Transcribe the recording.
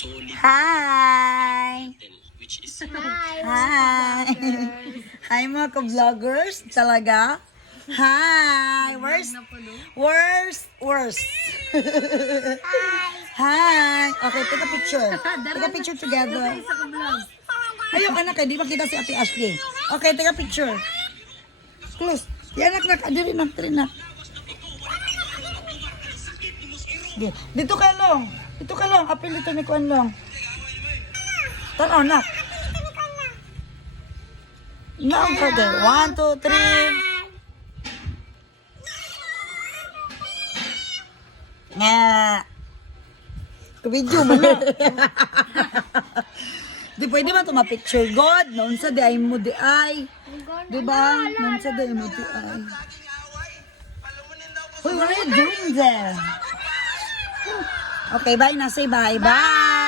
Hi! Hi! Hi mga ka-vloggers. Talaga? Hi! Worst. Hi! Okay, take a picture. Take a picture together. Ayaw anak, di makita si Ate Ashley. Okay, take a picture. Close. Di anak, diri na. Dito ka lang. Apil dito ni Kuan lang. Tanaw na. Naon ka din. 1, 2, 3. Nga. Video mo na. Di pwede man ito ma-picture God. Noon sa di ay mo di ay. Diba? Noon sa di ay mo di ay. Uy, what are you doing there? Okay, bye na. Say bye. Bye.